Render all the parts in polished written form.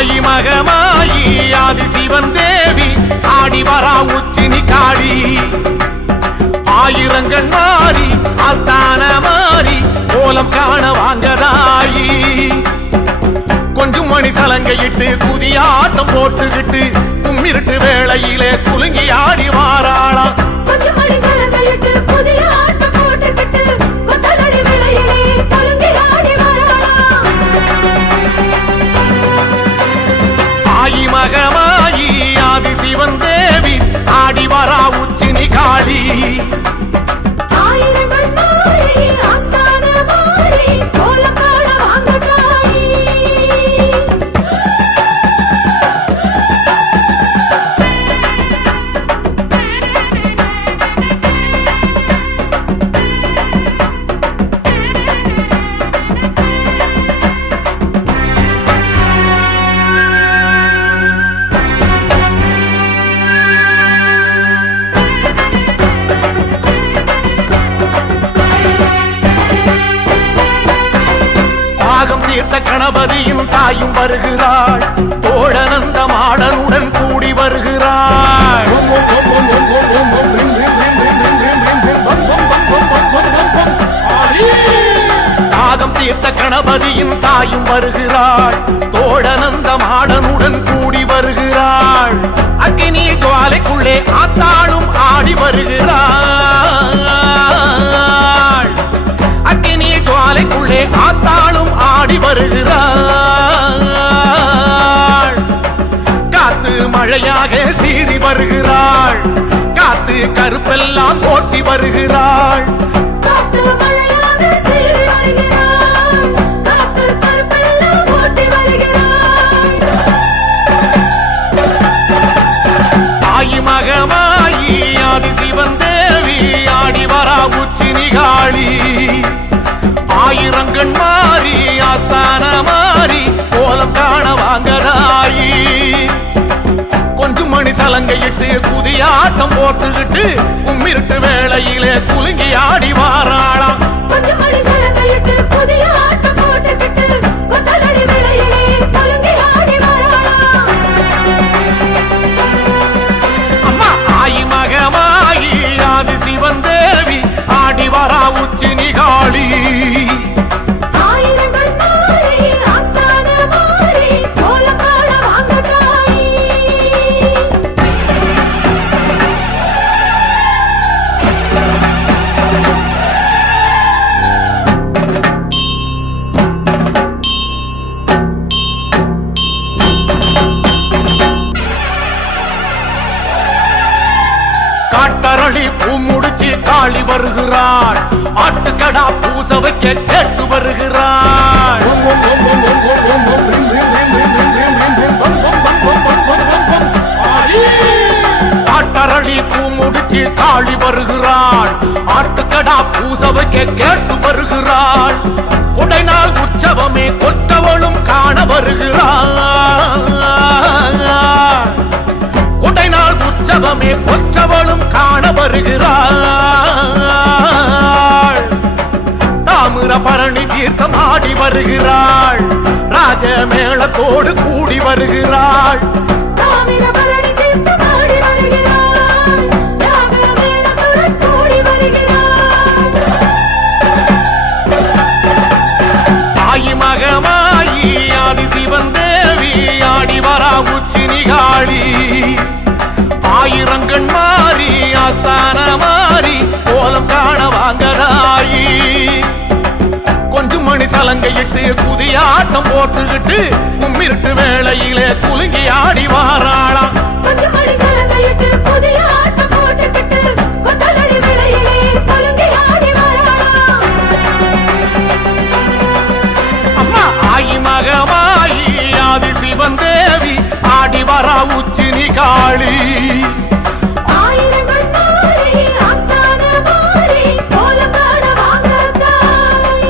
ஆயி மகமாயி ஆதி சிவன் தேவி ஆடி வரா உச்சினி காளி ஆயிரங்கண் மாறி ஆஸ்தான மாறி கோலம் காண வாங்கதாயி கொஞ்சம் மணி சலங்கையிட்டு புதியாட்டம் போட்டுக்கிட்டு கும்மிருட்டு வேளையிலே குலுங்கி ஆடி வாராளா கொஞ்சம் மணி சலங்கையிட்டு புதிய ஆட்டம் போட்டுக்கிட்டு கொத்தலடி வேளையிலே குலுங்கி ஆடி வாராளா ஆயி மகமாயி ஆதி சிவன் தேவி ஆடி வரா உச்சினி காளி ஆயிரங்கள் மாறி ஆஸ்தான மாறி கோலம் காண வாங்கதாயி தீர்த்த கணபதியின் தாயும் வருகிறாள் தோழனந்த மாடனுடன் கூடி வருகிறாள் தாகம் தீர்த்த கணபதியின் தாயும் வருகிறாள் தோழனந்த மாடனுடன் கூடி வருகிறாள் அக்கினி ஜுவாலைக்குள்ளே ஆத்தாளும் ஆடி வருகிறாள் அக்கினி ஜுவாலைக்குள்ளே ஆத்தாளும் ஆடி வருகிறாள் காத்து மழையாக சீறி வருகிறாள் காத்து கருப்பெல்லாம் ஓட்டி வருகிறாள் காத்து மழையாக சீறி வருகிறாள் காத்து கருப்பெல்லாம் ஓட்டி வருகிறாள் ஆயி மகமாயி ஆதி சிவன் தேவி ஆடி வரா உச்சினி காளி ஆயிரங்கண் மாறி ஆஸ்தான மாறி கோலம் காண வாங்கதாயி கொஞ்சம் மணி சலங்கையிட்டு புதிய ஆட்டம் போட்டுக்கிட்டு கும்மிருட்டு வேளையிலே குலுங்கி ஆடி வாராளா கொஞ்சம் மணி சலங்கையிட்டு புதிய ஆட்டம் போட்டுக்கிட்டு கொத்தலடி வேளையிலே குலுங்கி ஆடி வாராளா அம்மா ஆயி மகமாயி ஆதி சிவன் தேவி ஆடி வரா உச்சினி காளி ஆயிரங்கள் மாறி ஆஸ்தான மாறி கோலம் காண வாங்கதாயி காட்டரளி பூ முடிச்சு காளி வருகிறாள் ஆட்டுக்கடா பூச வைக்க கேட்டு வருகிறாள் காட்டரளி பூ முடிச்சு காளி வருகிறாள் ஆட்டுக்கடா பூச வைக்க கேட்டு வருகிறாள் உடைநாள் உற்சவமே கொற்றவளும் காண வருகிறாள் உடைநாள் உற்சவமே கொற்றவளும் காண வருகிறாள் தாமிர பரணி தீர்த்தம் ஆடி வருகிறாள் ராஜ மேளத்தோடு கூடி வருகிறாள் தாமிரபரணி தீர்த்தம் ஆடி வருகிறாள் ராக மேளத்துடன் கூடி வருகிறாள் ஆயி மகமாயி ஆதி சிவன் தேவி ஆடி வரா உச்சினி காளி ஆயிரங்கண் மாறி ஆஸ்தான மாறி கோலம் காண வாங்கதாயி கொஞ்சம் மணி சலங்கையிட்டு புதிய ஆட்டம் போட்டுக்கிட்டு கும்மிருட்டு வேளையிலே குலுங்கி ஆடி வாராளா கொஞ்சம் மணி சலங்கையிட்டு புதிய ஆட்டம் போட்டுக்கிட்டு கொத்தலடி வேளையிலே குலுங்கி ஆடி வாராளா அம்மா ஆயி மகமாயி ஆதி சிவன் தேவி ஆடி வரா உச்சினி காளி ஆயிரங்கள் மாறி ஆஸ்தான மாறி கோலம் காண வாங்கதாயி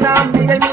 நாம் மிக